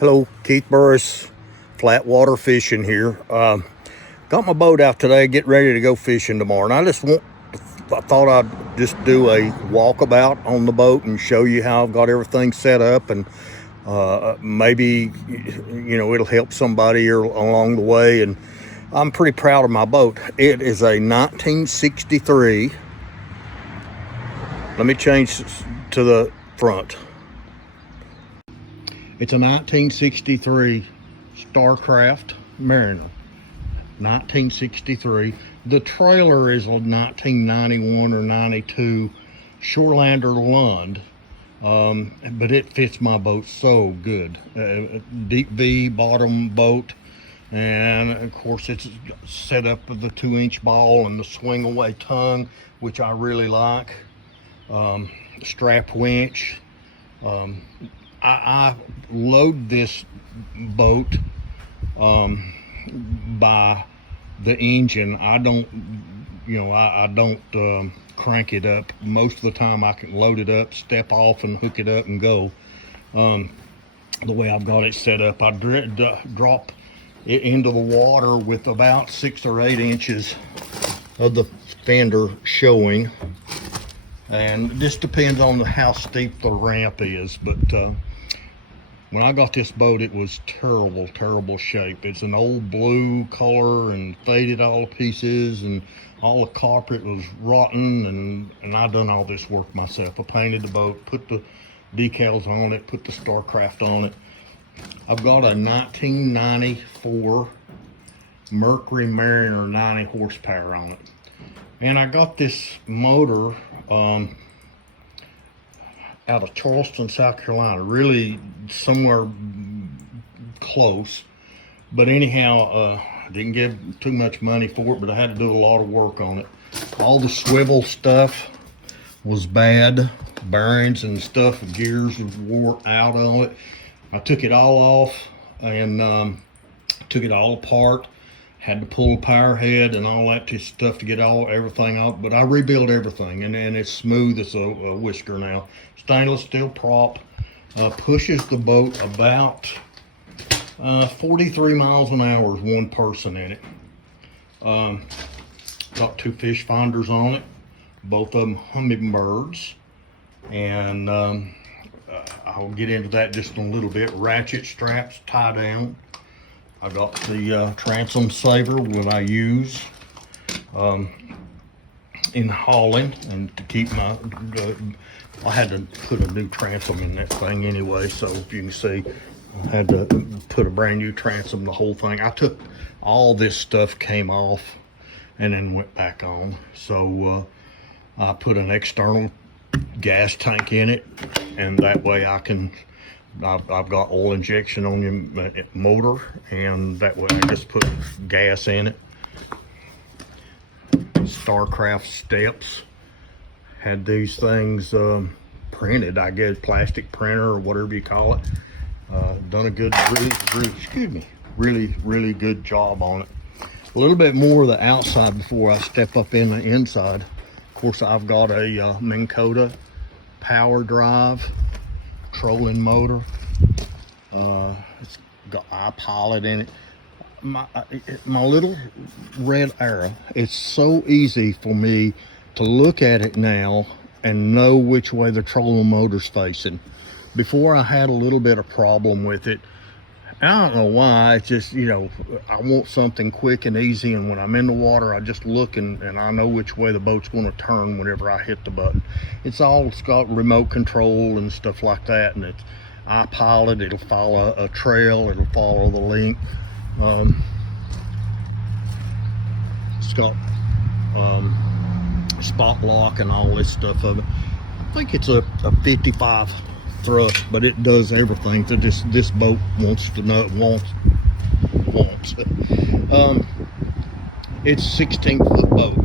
Hello, Keith Burris, flat water fishing here. Got my boat out today, get ready to go fishing tomorrow. And I thought I'd just do a walkabout on the boat and show you how I've got everything set up, and maybe it'll help somebody here along the way. And I'm pretty proud of my boat. It is a 1963. Let me change to the front. It's a 1963 Starcraft Mariner. 1963. The trailer is a 1991 or 92 Shorelander Lund, but it fits my boat so good. Deep V bottom boat, and of course it's set up with the 2-inch ball and the swing away tongue, which I really like. Strap winch. I load this boat by the engine. I don't crank it up. Most of the time I can load it up, step off and hook it up and go. The way I've got it set up, I drop it into the water with about 6 or 8 inches of the fender showing. And this depends on how steep the ramp is, but when I got this boat, it was terrible shape. It's an old blue color and faded all to pieces, and all the carpet was rotten, and I done all this work myself. I painted the boat, put the decals on it, put the Starcraft on it. I've got a 1994 Mercury Mariner 90 horsepower on it. And I got this motor out of Charleston, South Carolina, really somewhere close. But anyhow, didn't give too much money for it, but I had to do a lot of work on it. All the swivel stuff was bad. Bearings and stuff, gears wore out on it. I took it all off and took it all apart. Had to pull a power head and all that stuff to get everything out, but I rebuilt everything, and it's smooth as a whisker now. Stainless steel prop, pushes the boat about 43 miles an hour is one person in it. Got 2 fish finders on it, both of them hummingbirds, and I'll get into that just in a little bit. Ratchet straps tie down. I got the transom saver that I use in hauling, and to keep my, I had to put a new transom in that thing anyway, so if you can see, I had to put a brand new transom, the whole thing. I took all this stuff, came off, and then went back on. So I put an external gas tank in it, and that way I've got oil injection on the motor, and that way I just put gas in it. Starcraft steps. Had these things printed, I guess, plastic printer or whatever you call it. Done a good, really good job on it. A little bit more of the outside before I step up in the inside. Of course, I've got a Minn Kota power drive trolling motor. It's got iPilot in it. My little red arrow, it's so easy for me to look at it now and know which way the trolling motor's facing. Before, I had a little bit of problem with it. I don't know why. It's just, I want something quick and easy, and when I'm in the water, I just look and I know which way the boat's going to turn whenever I hit the button. It's got remote control and stuff like that, and it's iPilot. It'll follow a trail, it'll follow the link. It's got spot lock and all this stuff of it. I think it's a 55 thrust, but it does everything that this boat wants to know. Wants. It's a 16-foot boat,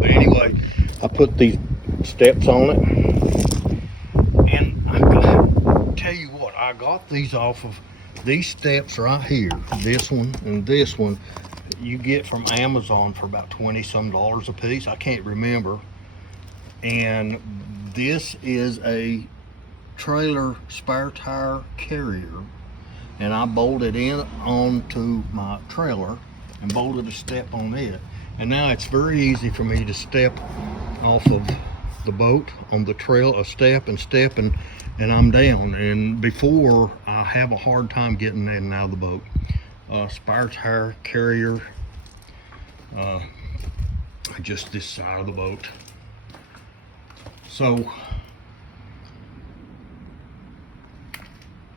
but anyway, I put these steps on it, and I tell you what, I got these off of these steps right here. This one and this one you get from Amazon for about $20 some a piece. I can't remember. And this is a trailer spare tire carrier and I bolted in onto my trailer and bolted a step on it. And now it's very easy for me to step off of the boat on the trail, a step, and I'm down. And before, I have a hard time getting in and out of the boat. Spare tire carrier, just this side of the boat. So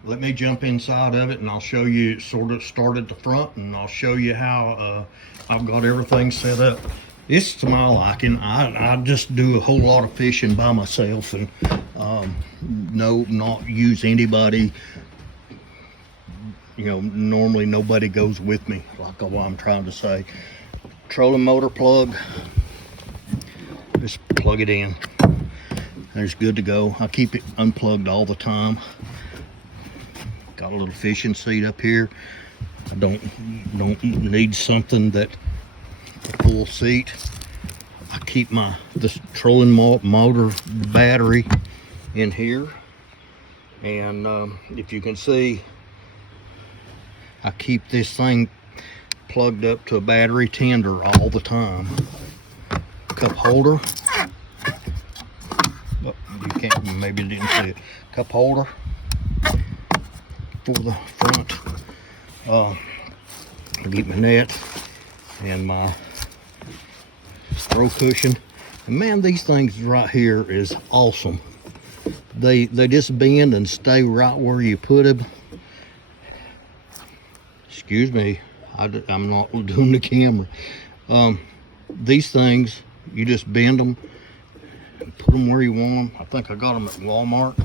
let me jump inside of it and I'll show you, sort of start at the front, and I'll show you how I've got everything set up. It's to my liking. I just do a whole lot of fishing by myself, and not use anybody. You know, normally nobody goes with me, like what I'm trying to say. Trolling motor plug, just plug it in. There's good to go. I keep it unplugged all the time. Got a little fishing seat up here. I don't need something that a full seat. I keep this trolling motor battery in here, and if you can see, I keep this thing plugged up to a battery tender all the time. Cup holder. Oh, you can't, maybe you didn't see it. Cup holder for the front. I get my net and my throw cushion. And man, these things right here is awesome. They just bend and stay right where you put them. Excuse me, I'm not doing the camera. These things, you just bend them and put them where you want them. I think I got them at Walmart.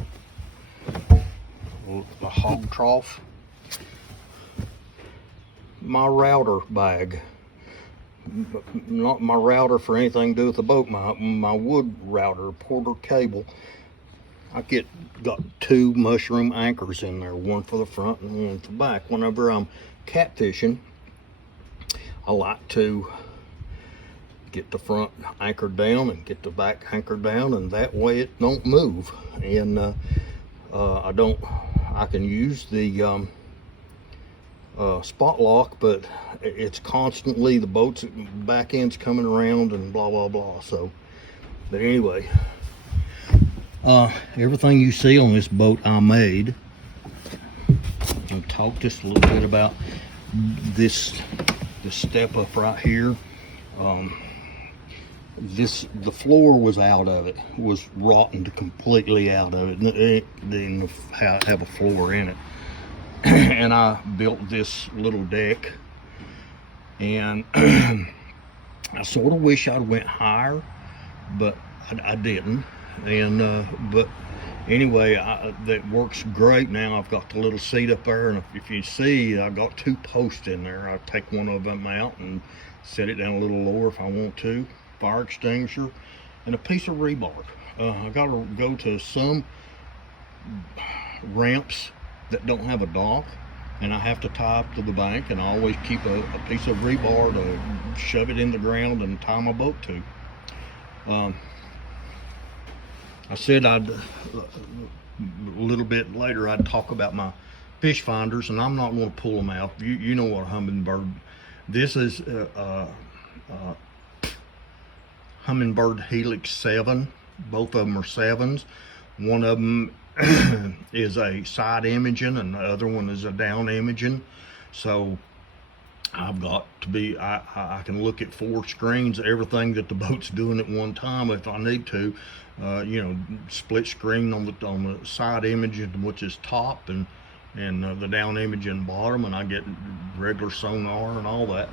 The hog trough. My router bag. Not my router for anything to do with the boat. My wood router, Porter cable. I got 2 mushroom anchors in there, one for the front and one for the back. Whenever I'm catfishing, I like to get the front anchored down and get the back anchored down, and that way it don't move. And I can use the spot lock, but it's constantly, the boat's back end's coming around and blah blah blah. So, but anyway, everything you see on this boat I made. I'll talk just a little bit about this step up right here. The floor was out of it, was rotten completely out of it. It didn't have a floor in it. And I built this little deck, and I sort of wish I'd went higher, but I didn't. And but anyway, that works great now. I've got the little seat up there, and if you see, I've got 2 posts in there. I take one of them out and set it down a little lower if I want to. Fire extinguisher and a piece of rebar. I got to go to some ramps that don't have a dock, and I have to tie up to the bank, and I always keep a piece of rebar to shove it in the ground and tie my boat to. I said a little bit later I'd talk about my fish finders, and I'm not going to pull them out. You know what a Humminbird. This is Humminbird Helix 7. Both of them are 7s. One of them is a side imaging, and the other one is a down imaging. So I've got to be, I can look at 4 screens, everything that the boat's doing at one time if I need to. You know, split screen on the side imaging, which is top, and the down imaging bottom, and I get regular sonar and all that.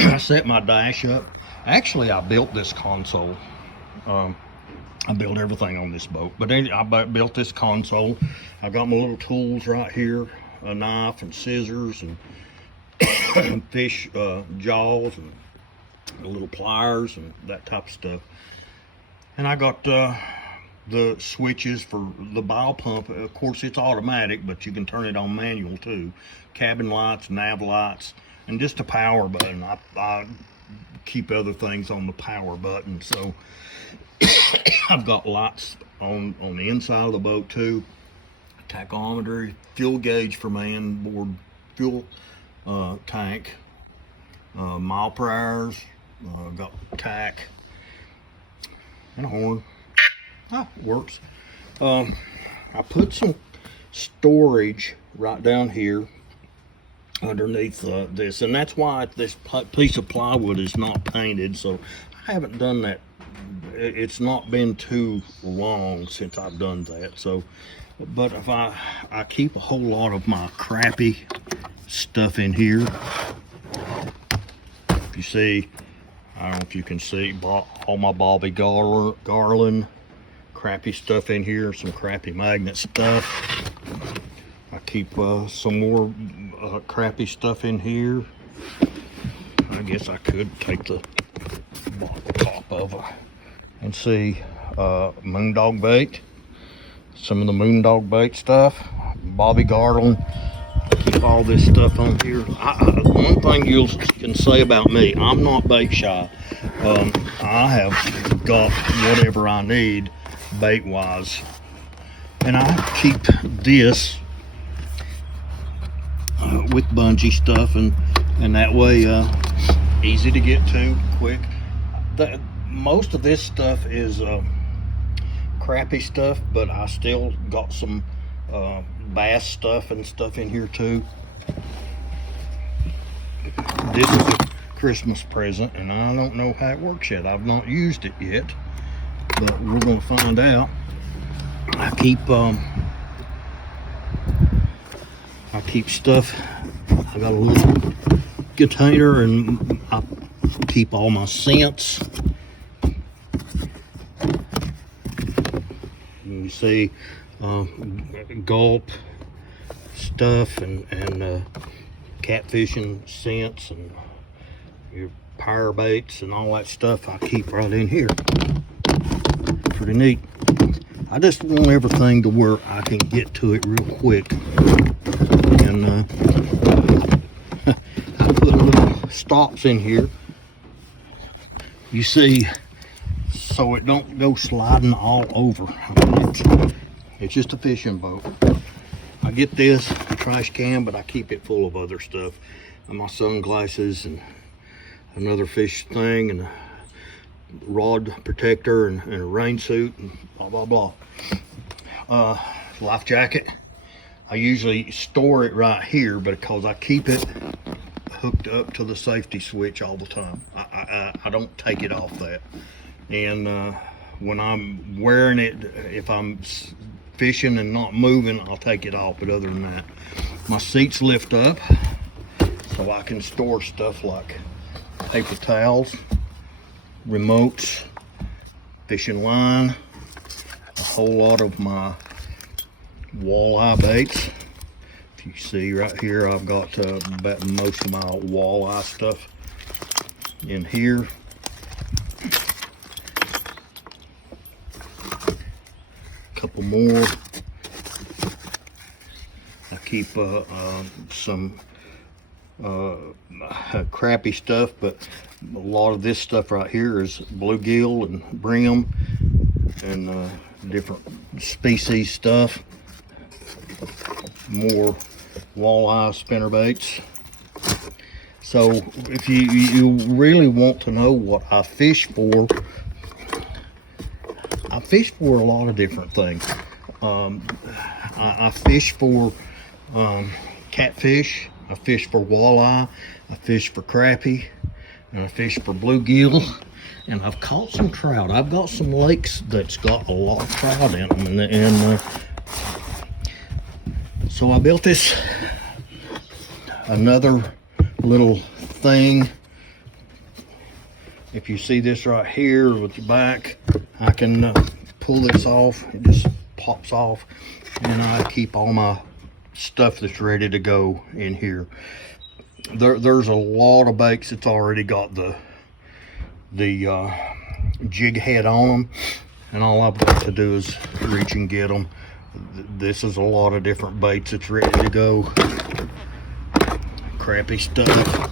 I set my dash up. Actually, I built this console. I built everything on this boat, but I built this console. I got my little tools right here, a knife and scissors and fish jaws and little pliers and that type of stuff. And I got the switches for the bow pump. Of course, it's automatic, but you can turn it on manual too. Cabin lights, nav lights, and just a power button. I keep other things on the power button. So I've got lights on the inside of the boat too. tachometer, fuel gauge for my inboard fuel tank, mile per hours, got tack, and a horn. It works. I put some storage right down here underneath this, and that's why this piece of plywood is not painted. So I haven't done that. It's not been too long since I've done that. So, but if I keep a whole lot of my crappy stuff in here. If you see, I don't know if you can see all my Bobby Garland crappy stuff in here, some crappy magnet stuff. I keep some more crappy stuff in here. I guess I could take the top of it and see moondog bait, some of the moondog bait stuff, Bobby Garland. Keep all this stuff on here. One thing you can say about me, I'm not bait shy. I have got whatever I need bait wise, and I keep this with bungee stuff, and that way easy to get to, quick. Most of this stuff is crappy stuff, but I still got some bass stuff and stuff in here too. This is a Christmas present, and I don't know how it works yet. I've not used it yet, but we're gonna find out. I keep stuff. I got a little container, and I keep all my scents. And you see gulp stuff and catfishing scents and your power baits and all that stuff I keep right in here. Pretty neat. I just want everything to where I can get to it real quick. And I put little stops in here, you see, so it don't go sliding all over. It's just a fishing boat. I get this trash can, but I keep it full of other stuff, and my sunglasses and another fish thing and a rod protector and a rain suit and blah blah blah. Life jacket, I usually store it right here because I keep it hooked up to the safety switch all the time. I don't take it off that, and when I'm wearing it, if I'm fishing and not moving, I'll take it off. But other than that, my seats lift up so I can store stuff like paper towels, remotes, fishing line, a whole lot of my walleye baits. If you see right here, I've got about most of my walleye stuff in here. Couple more. I keep some crappy stuff, but a lot of this stuff right here is bluegill and brim and different species stuff. More walleye spinner baits. So if you really want to know what I fish for, I fish for a lot of different things. I fish for catfish, I fish for walleye, I fish for crappie, and I fish for bluegill, and I've caught some trout. I've got some lakes that's got a lot of trout in them, and so I built this another little thing. If you see this right here with your back, I can pull this off. It just pops off, and I keep all my stuff that's ready to go in here. There's a lot of baits that's already got the jig head on them, and all I've got to do is reach and get them. This is a lot of different baits that's ready to go. Crappy stuff.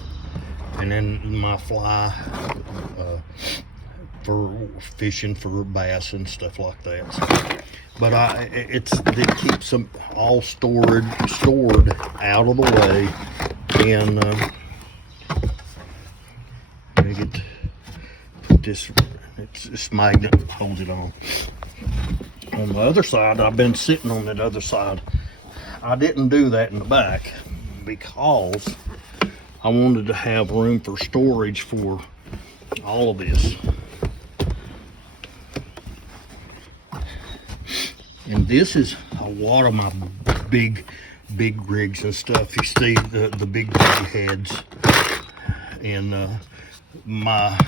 And then my fly for fishing for bass and stuff like that. But it keeps them all stored out of the way, and put this. It's magnet holds it on. On the other side, I've been sitting on that other side. I didn't do that in the back because I wanted to have room for storage for all of this. And this is a lot of my big rigs and stuff. You see the big heads and my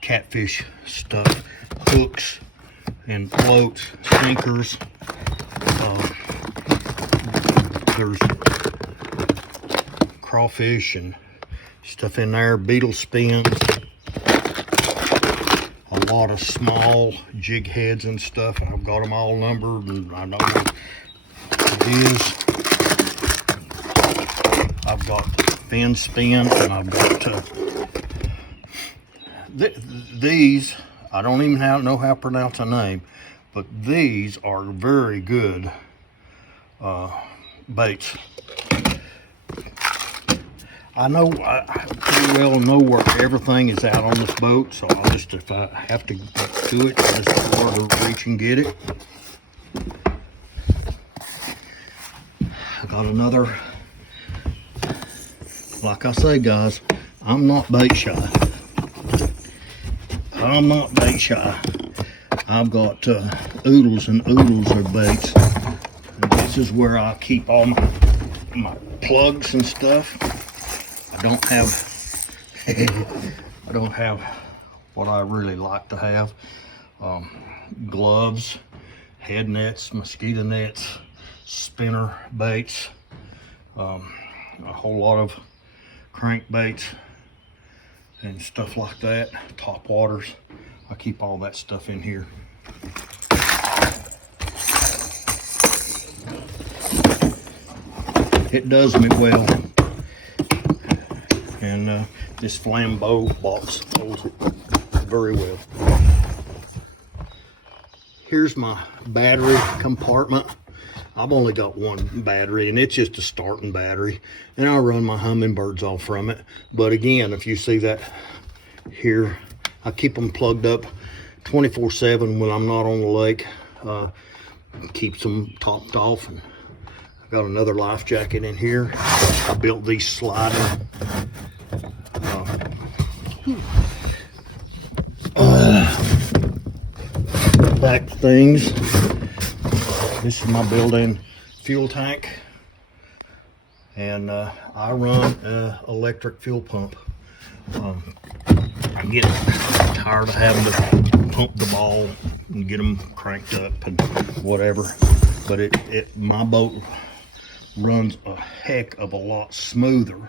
catfish stuff, hooks and floats, sinkers. There's crawfish and stuff in there, beetle spins, a lot of small jig heads and stuff. I've got them all numbered, and I know what it is. I've got fin spin, and I've got these. I don't even know how to pronounce a name, but these are very good baits. I pretty well know where everything is out on this boat, so I'll just, if I have to do it, I'll just go over, reach and get it. I got another, like I say, guys, I'm not bait shy. I'm not bait shy. I've got oodles and oodles of baits. And this is where I keep all my plugs and stuff. I don't have what I really like to have. Gloves, head nets, mosquito nets, spinner baits, a whole lot of crankbaits and stuff like that, top waters. I keep all that stuff in here. It does me well. And this flambeau box holds it very well. Here's my battery compartment. I've only got one battery, and it's just a starting battery, and I run my hummingbirds off from it. But again, if you see that here, I keep them plugged up 24/7 when I'm not on the lake. Keeps them topped off. And I got another life jacket in here. I built these sliding back things. This is my built-in fuel tank, and I run an electric fuel pump. I get tired of having to pump the ball and get them cranked up and whatever, but my boat runs a heck of a lot smoother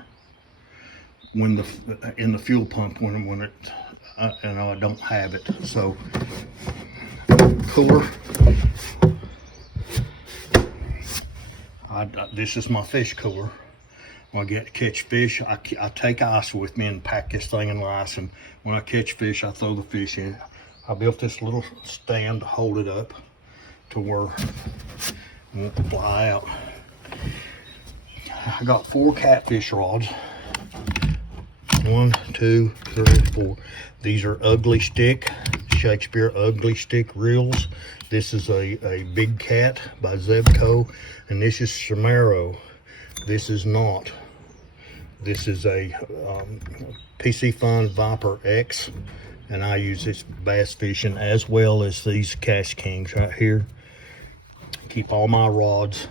when in the fuel pump when it and I don't have it. So cooler. This is my fish cooler. When I get to catch fish, I take ice with me and pack this thing in ice, and when I catch fish, I throw the fish in. I built this little stand to hold it up to where it won't fly out. I got 4 catfish rods. 1, 2, 3, 4. These are ugly stick, Shakespeare ugly stick reels. This is a Big Cat by Zebco, and this is Shimano. This is not. This is a PC Fun Viper X, and I use this bass fishing as well as these Cash Kings right here. Keep all my rods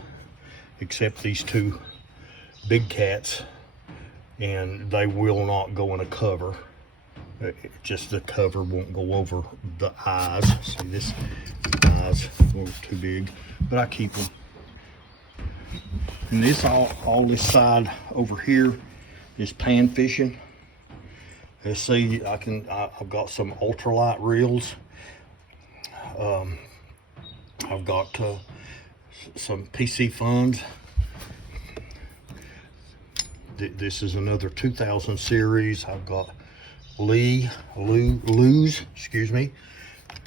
except these 2 Big Cats, and they will not go in a cover. Just the cover won't go over the eyes. See, this eyes are too big, but I keep them. And this all this side over here is pan fishing. You see, I've got some ultralight reels. I've got some PC Funs. This is another 2000 series. I've got Lose, excuse me.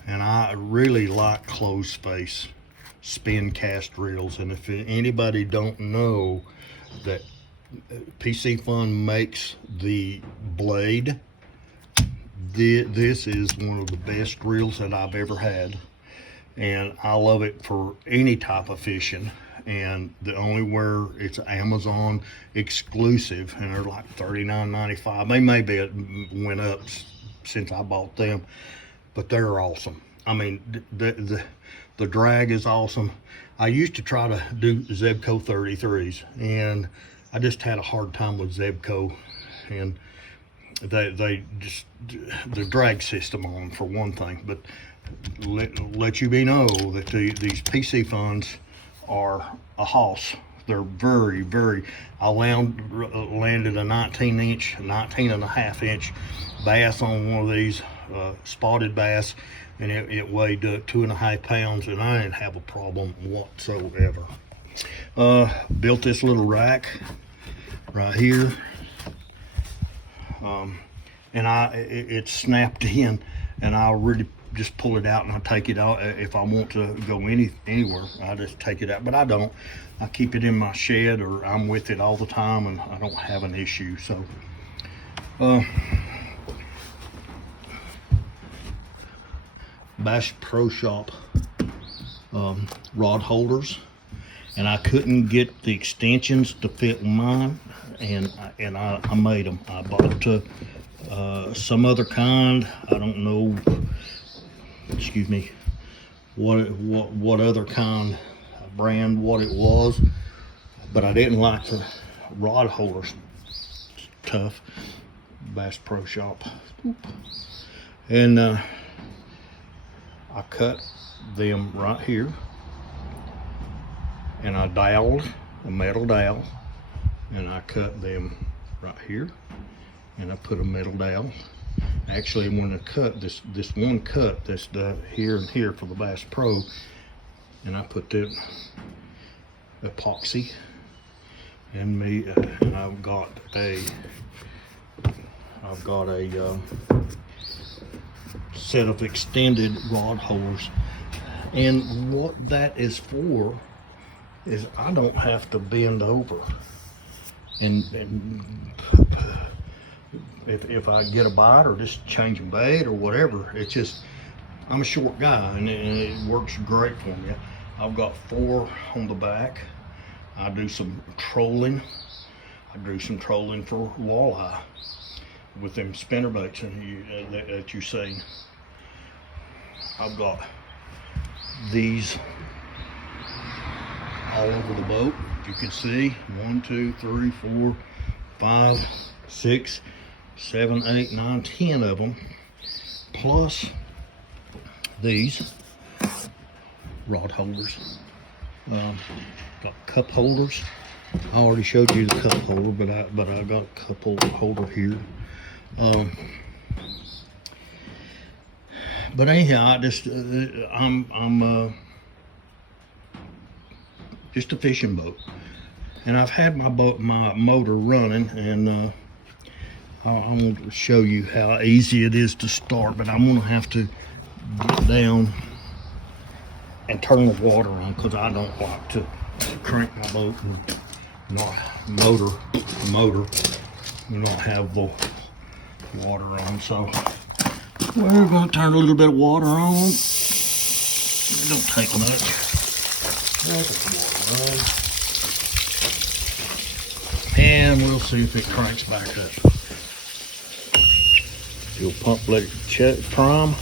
And I really like closed space spin cast reels. And if anybody don't know that PC Fun makes the blade, this is one of the best reels that I've ever had, and I love it for any type of fishing. And the only where it's Amazon exclusive, and they're like $39.95. They maybe went up since I bought them, but they're awesome. I mean, the drag is awesome. I used to try to do Zebco 33s, and I just had a hard time with Zebco, and they just, the drag system on them for one thing. But let you be know that these PC Funs are a hoss. They're very, very, I landed a 19 and a half inch bass on one of these, spotted bass, and it weighed 2.5 pounds, and I didn't have a problem whatsoever. Built this little rack right here, and it snapped in, and I really just pull it out and I take it out. If I want to go anywhere, I just take it out, but I don't. I keep it in my shed, or I'm with it all the time, and I don't have an issue. So Bass Pro Shop rod holders, and I couldn't get the extensions to fit mine, and I made them. I bought some other kind. I don't know, excuse me, what other kind, brand, what it was, but I didn't like the rod holders. Tough. Bass Pro Shop. And I cut them right here, and I doweled a metal dowel, and I cut them right here, and I put a metal dowel. Actually, when I cut this one cut, that's the here and here for the Bass Pro, and I put the epoxy, and and I've got a set of extended rod holders. And what that is for is I don't have to bend over, and if I get a bite or just changing bait or whatever, it's just, I'm a short guy, and it works great for me. I've got 4 on the back. I do some trolling. I do some trolling for walleye with them spinner baits that you see. I've got these all over the boat. You can see 1, 2, 3, 4, 5, 6, 7, 8, 9, 10 of them, plus these rod holders. Got cup holders. I already showed you the cup holder, but I got a cup holder here. But anyhow, I just I'm just a fishing boat, and I've had my motor running, and I'm going to show you how easy it is to start. But I'm going to have to get down and turn the water on, because I don't like to crank my boat and not motor and not have the water on. So we're going to turn a little bit of water on. It don't take much. Let the water on, and we'll see if it cranks back up. Fuel pump, let it prime.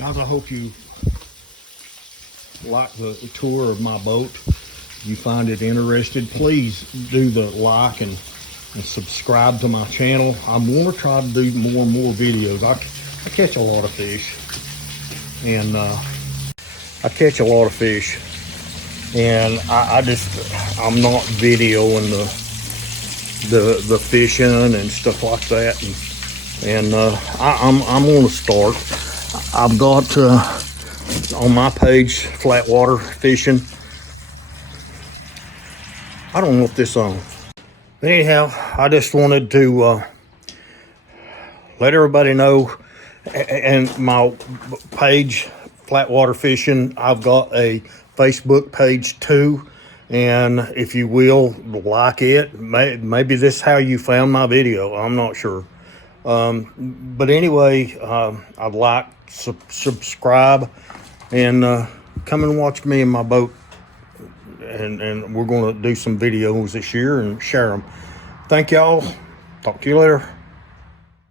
I hope you like the tour of my boat. You find it interested, please do the like and subscribe to my channel. I'm going to try to do more and more videos. I catch a lot of fish, and I'm not videoing the fishing and stuff like that. And I'm gonna start. I've got on my page flat water fishing. I don't know what this on. But anyhow, I just wanted to let everybody know. And my page, flat water fishing, I've got a Facebook page too. And if you will like it, maybe this is how you found my video. I'm not sure. But anyway, I'd like subscribe and come and watch me in my boat. And we're going to do some videos this year and share them. Thank y'all. Talk to you later.